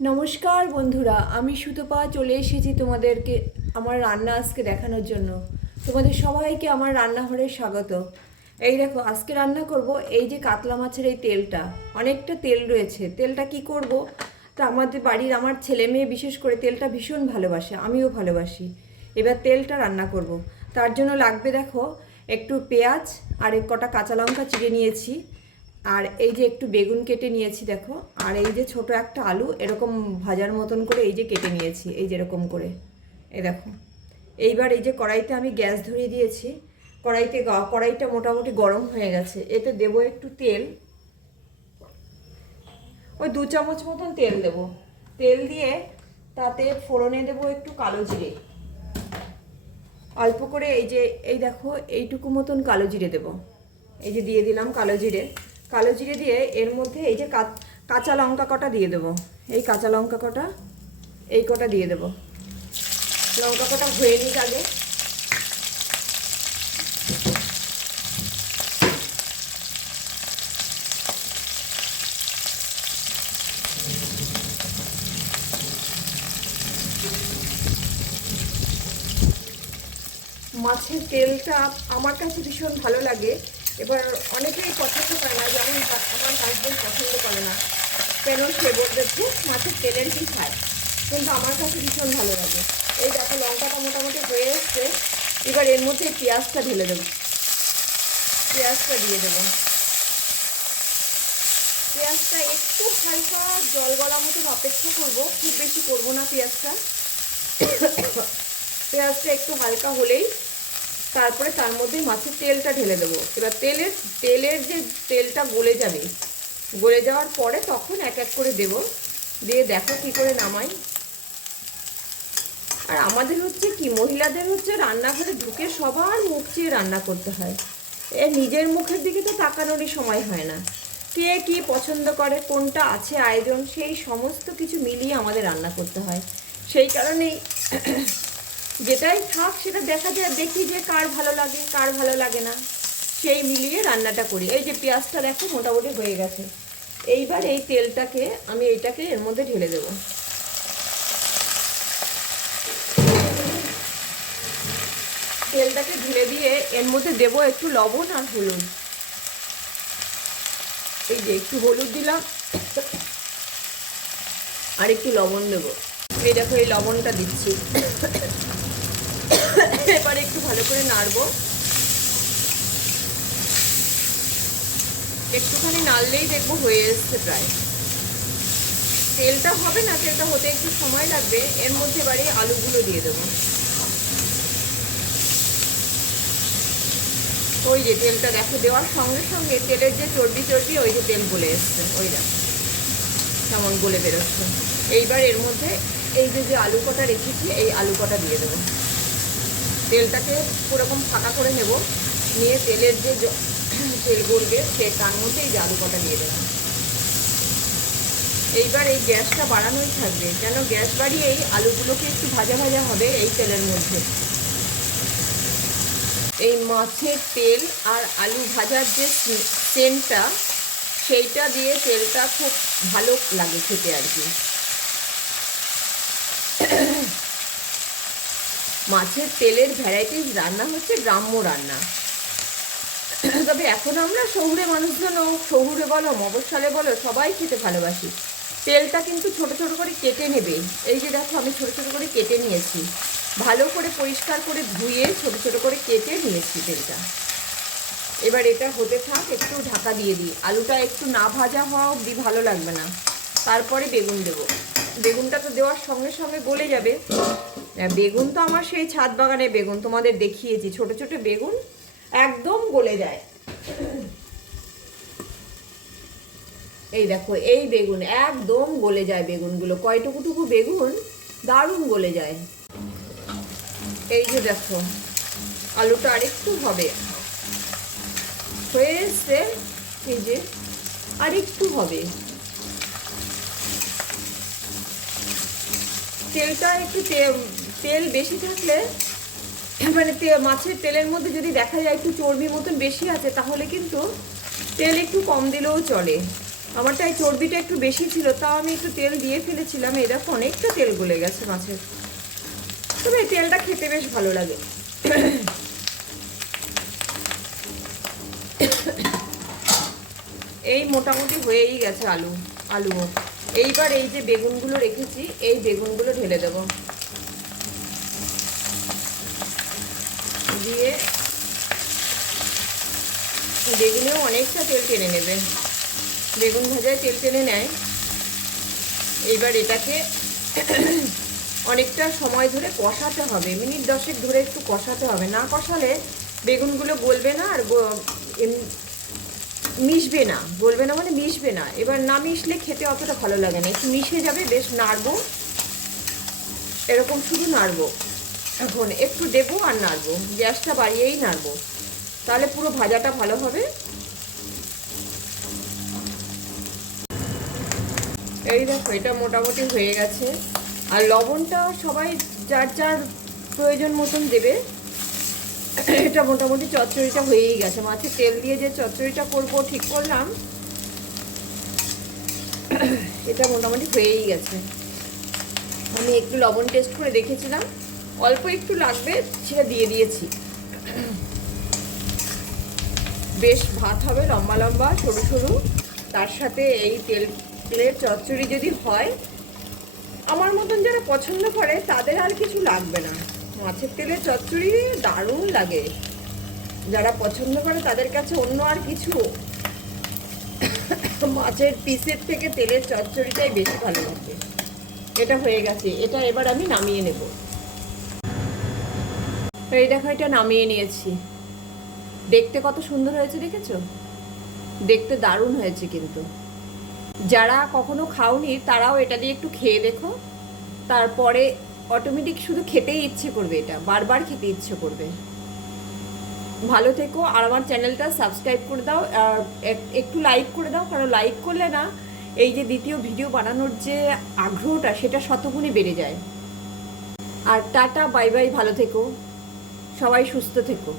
নমস্কার বন্ধুরা, আমি সুতপা, চলে এসেছি তোমাদেরকে আমার রান্না আজকে দেখানোর জন্য। তোমাদের সবাইকে আমার রান্নাঘরে স্বাগত। এই দেখো, আজকে রান্না করব এই যে কাতলা মাছের এই তেলটা। অনেকটা তেল রয়েছে। তেলটা কি করব? তা আমাদের বাড়ির আমার ছেলে মেয়ে বিশেষ করে তেলটা ভীষণ ভালোবাসে, আমিও ভালোবাসি। এবার তেলটা রান্না করব। তার জন্য লাগবে দেখো একটু পেঁয়াজ আর এক কটা কাঁচা লঙ্কা চিড়ে নিয়েছি। আর এই যে একটু বেগুন কেটে নিয়েছি, দেখো। আর এই যে ছোট একটা আলু, এরকম ভাজার মতন করে এই যে কেটে নিয়েছি, এই যে এরকম করে। এ দেখো। এইবার এই যে কড়াইতে আমি গ্যাস ধরিয়ে দিয়েছি, কড়াইতে কড়াইটা মোটামুটি গরম হয়ে গেছে। এতে দেবো একটু তেল। ওই দু চামচ মতন তেল দেবো। তেল দিয়ে তাতে ফোড়নে দেবো একটু কালো জিরে। অল্প করে এই যে, এই দেখো, এইটুকু মতন কালো জিরে দেবো। এই যে দিয়ে দিলাম কালো জিরে। কালো জিরে দিয়ে এর মধ্যে এই যে কাঁচা লঙ্কা কটা দিয়ে দেবো। এই কাঁচা লঙ্কা কটা, এই কটা দিয়ে দেবো। লঙ্কা কটা হয়ে নিক আগে। মাছের তেলটা আমার কাছে ভীষণ ভালো লাগে। এবার অনেকেই পছন্দ করে না, যেমন আমার হাজবেন্ড পছন্দ করে না। কেন সে মাছের তেলের কি খায় কিন্তু আমার কাছে ভীষণ ভালো লাগে। এই দেখো, লঙ্কাটা মোটামুটি হয়ে এসছে। এবার এর মধ্যে পেঁয়াজটা ঢেলে দেবো। পেঁয়াজটা দিয়ে দেবো। পেঁয়াজটা একটু হালকা জল গলা মতন অপেক্ষা করব। খুব বেশি করব না পেঁয়াজটা। পেঁয়াজটা একটু হালকা হলেই তারপরে তার মধ্যে মাছের তেলটা ঢেলে দেবো। এবার তেলের তেলের যে তেলটা গলে যাবে, গলে যাওয়ার পরে তখন এক এক করে দেব। দিয়ে দেখো কি করে নামাই। আর আমাদের হচ্ছে কি, মহিলাদের হচ্ছে রান্নাঘরে ঢুকে সবার মুখ চেয়ে রান্না করতে হয়। এ নিজের মুখের দিকে তো তাকানোরই সময় হয় না। কে কি পছন্দ করে, কোনটা আছে আয়োজন, সেই সমস্ত কিছু মিলিয়ে আমাদের রান্না করতে হয়। সেই কারণেই যেটাই থাক সেটা দেখা যায়, দেখি যে কার ভালো লাগে, কার ভালো লাগে না। সেই মিলিয়ে রান্নাটা করি। এই যে পেঁয়াজটা দেখো, মোটামুটি হয়ে গেছে। এইবার এই তেলটাকে আমি এইটাকে এর মধ্যে ঢেলে দেবো। তেলটাকে ঢেলে দিয়ে এর মধ্যে দেবো একটু লবণ আর হলুদ। এই যে একটু হলুদ দিলাম, আর একটু লবণ দেবো। এই দেখো, এই লবণটা দিচ্ছি। এবার একটু ভালো করে নাড়বো। একটুখানি নাড়লেই দেখব হয়ে এসছে প্রায়। তেলটা হবে না, তেলটা হতে একটু সময় লাগবে। এর মধ্যে এবারে আলুগুলো দিয়ে দেবো। ওই যে তেলটা দেখো, দেওয়ার সঙ্গে সঙ্গে তেলের যে চর্বি চর্বি, ওই যে তেল গলে এসছে। ওই দেখো, কেমন গলে বেরোচ্ছে। এইবার এর মধ্যে এই যে যে আলু কটা রেখেছি, এই আলু কটা দিয়ে দেবো। তেলটাকে পুরোরকম ফাঁকা করে নেব। নিয়ে তেলের যে তেল গড়বে সে তার মধ্যে এই যে কটা দিয়ে দেবো। এইবার এই গ্যাসটা বাড়ানোই থাকবে। যেন গ্যাস বাড়িয়ে এই আলুগুলোকে একটু ভাজা ভাজা হবে এই তেলের মধ্যে। এই মাছের তেল আর আলু ভাজার যে সেন্টটা সেইটা দিয়ে তেলটা খুব ভালো লাগে খেতে আর কি। মাছের তেলের ভ্যারাইটিস রান্না হচ্ছে গ্রাম্য রান্না। তবে এখন আমরা শহুরে মানুষজনও, শহুরে বলো, মফস্বলে বলো, সবাই খেতে ভালোবাসি। তেলটা কিন্তু ছোট ছোট করে কেটে নেবে। এই যে দেখো, আমি ছোট ছোট করে কেটে নিয়েছি। ভালো করে পরিষ্কার করে ধুয়ে ছোট ছোট করে কেটে নিয়েছি তেলটা। এবার এটা হতে থাক, একটু ঢাকা দিয়ে দিই। আলুটা একটু না ভাজা হওয়া অবধি ভালো লাগবে না। তারপরে বেগুন দেব। বেগুনটা তো দেওয়ার সঙ্গে সঙ্গে গলে যাবে। বেগুন তো আমার সেই ছাদ বাগানে বেগুন, তোমাদের দেখিয়েছি। ছোট ছোট বেগুন একদম গলে যায়। এই দেখো, এই বেগুন একদম গলে যায় বেগুনগুলো। কয়টুকুটুকু বেগুন দারুণ গলে যায়। এই যে দেখো, আলুটা আরেকটু হবে। হয়ে এসছে এই যে আরেকটু হবে। তেলটা একটু তেল বেশি থাকলে মানে মাছের তেলের মধ্যে যদি দেখা যায় একটু চর্বি মতন বেশি আছে, তাহলে কিন্তু তেল একটু কম দিলেও চলে। আমারটা এই চর্বিটা একটু বেশি ছিল, তাও আমি একটু তেল দিয়ে ফেলেছিলাম। এই দেখো, অনেকটা তেল গলে গেছে মাছের। তবে এই তেলটা খেতে বেশ ভালো লাগে। এই মোটামুটি হয়েই গেছে আলু আলুও এইবার এই যে বেগুনগুলো রেখেছি, এই বেগুনগুলো ঢেলে দেব। দিয়ে বেগুনেও অনেকটা তেল টেনে নেবে। বেগুন ভাজায় তেল টেনে নেয়। এবার এটাকে অনেকটা সময় ধরে কষাতে হবে। মিনিট দশেক ধরে একটু কষাতে হবে। না কষালে বেগুনগুলো গলবে না আর মিশবে না। গলবে না মানে মিশবে না। এবার না মিশলে খেতে অতটা ভালো লাগে না। একটু মিশে যাবে, বেশ নাড়বো। এরকম শুধু নাড়বো। এখন একটু দেবো আর নাড়বো। গ্যাসটা বাড়িয়েই নাড়বো। তাহলে পুরো ভাজাটা ভালো হবে। এই দেখো, এটা মোটামুটি হয়ে গেছে। আর লবণটা সবাই যার যার প্রয়োজন মতন দেবে। এটা মোটামুটি চচ্চড়িটা হয়েই গেছে। মাছের তেল দিয়ে যে চচ্চড়িটা করব, ঠিক করলাম। এটা মোটামুটি হয়েই গেছে। আমি একটু লবণ টেস্ট করে দেখেছিলাম। অল্প একটু লাগবে, সেটা দিয়ে দিয়েছি। বেশ ভাত হবে, লম্বা লম্বা, সরু সরু। তার সাথে এই তেল, তেলের চচ্চড়ি যদি হয়, আমার মতন যারা পছন্দ করে, তাদের আর কিছু লাগবে না। মাছের তেলের চচ্চড়ি দারুণ লাগে। যারা পছন্দ করে, তাদের কাছে অন্য আর কিছু। মাছের পিসের থেকে তেলের চচ্চড়িটাই বেশি ভালো লাগে। এটা হয়ে গেছে। এটা এবার আমি নামিয়ে নেব। এই দেখো, এটা নামিয়ে নিয়েছি। দেখতে কত সুন্দর হয়েছে, দেখেছ? দেখতে দারুণ হয়েছে কিন্তু। যারা কখনো খাওনি, তারাও এটা দিয়ে একটু খেয়ে দেখো। তারপরে অটোমেটিক শুধু খেতেই ইচ্ছে করবে এটা, বারবার খেতে ইচ্ছে করবে। ভালো থেকো, আর আমার চ্যানেলটা সাবস্ক্রাইব করে দাও, আর এক- একটু লাইক করে দাও, কারণ লাইক করলে না, এই যে দ্বিতীয় ভিডিও বানানোর যে আগ্রহটা, সেটা শতগুণে বেড়ে যায়। আর টাটা বাই বাই ভালো থেকো। সবাই সুস্থ থেকো।